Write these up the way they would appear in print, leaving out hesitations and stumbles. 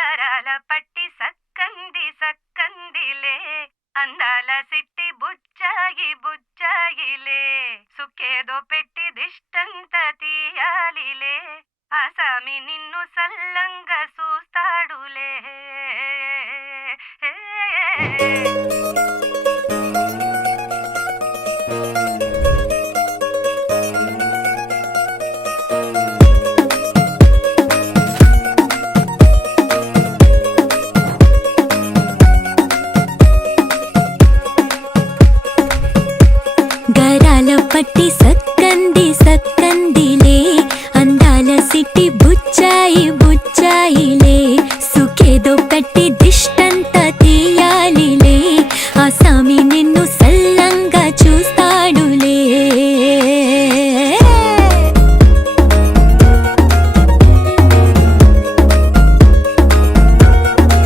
గరాల పట్టి సక్కంది సక్కందిలే అందాల సిట్టి బుచ్చాయి బుచ్చాయిలే సుఖేదో పెట్టి దిష్టంత తీయాలిలే ఆసామి నిన్ను సల్లంగా చూస్తాడులే. గరాల పట్టి సక్కంది సక్కందిలే అందాల సిట్టి బుచ్చాయి బుచ్చాయిలే సుఖేదో పెట్టి దిష్టంత తీయాలిలే ఆసామి నిన్ను సల్లంగా చూస్తాడులే.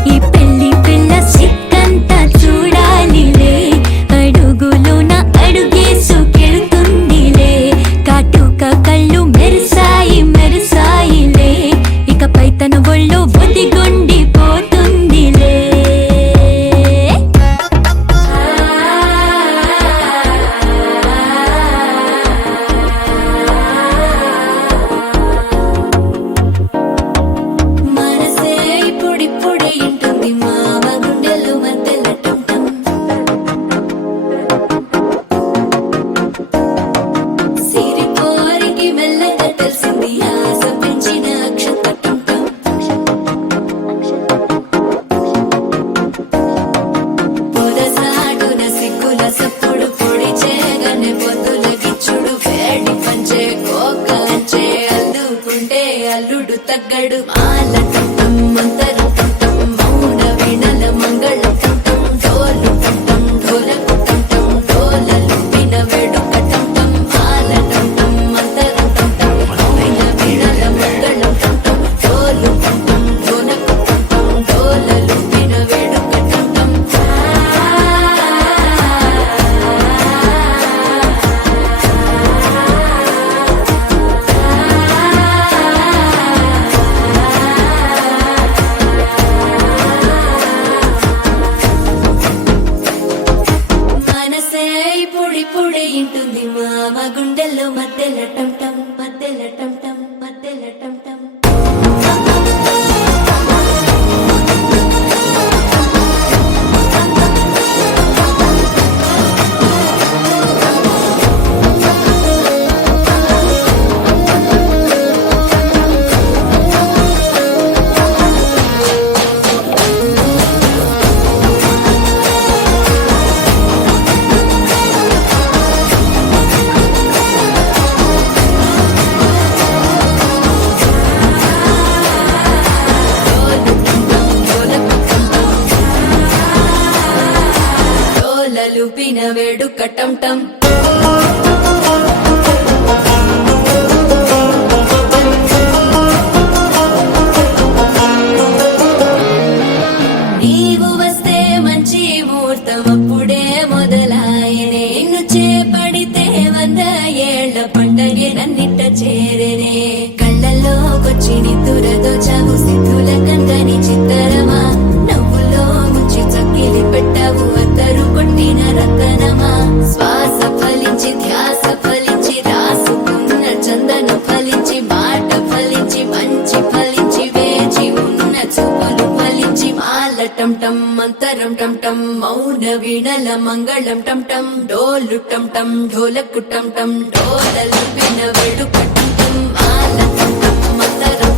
ఈ పెళ్లి పిల్ల సిక్కంతా చూడాలిలే అడుగులోన అడుగేసుకెళ్తుందిలే కాటుక కళ్ళు మెరిసాయి మెరిసాయిలే ఇకపై తన ఒళ్ళు బొదిగొండిపోతుందిలే. మనసే ఇప్పుడిప్పుడే ఇంటుంది మామ గుండెలు మధ్యల టంటం సిరిపోరికి మెల్లగా తెలిసింది ఆశ పెంచిన అక్షత టంటం పొదసాటున సిగ్గుల సప్పుడు పొడి చేయగానే పొద్దుల గిచ్చుడు వేడి పంచే కోకలంచే అల్లుకుంటే అల్లుడు తగ్గడు మాల టంటం మంతరం టంటం మౌన వీణల మంగళం టంటం డోలు టంటం ఢోలకు టంటం డోలలు విన వేడుక టంటం మాల టంటం మంతరం టంటం మౌన వీణల మంగళం టంటం డోలు టంటం ఢోలకు టంటం డోలలు విన వేడుక టంటం. మనసే ఇప్పుడిప్పుడే ఇంటుంది మామ గుండెల్లో మధ్యల టంటం మధ్యల టంటం మధ్యల టంటం. డోలలు పిన వేడుక టంటం నీవు వస్తే మంచి ముహూర్తం అప్పుడే మొదలాయనే నిన్ను చేపడితే 100 ఏళ్ల పండగే నన్నిట్ట చేరేనే కళ్ళల్లోకొచ్చి నిద్దురదోచావు సిద్ధుల కందని చిత్తరమా నవ్వులో ముంచి చక్కిలి పెట్టావు అద్దరు కొట్టిన రతనమా శ్వాస ఫలించి ధ్యాస ఫలించి రాసుకున్న చందన ఫలించి మాట ఫలించి మంచి ఫలించి వేచి ఉన్న చూపులు ఫలించి మాల టంటం మంతరం టంటం మౌన వీణల మంగళం టంటం డోలు టంటం ఢోలకు టంటం డోలలు విన వేడుక టంటం మాల టంటం మంతరం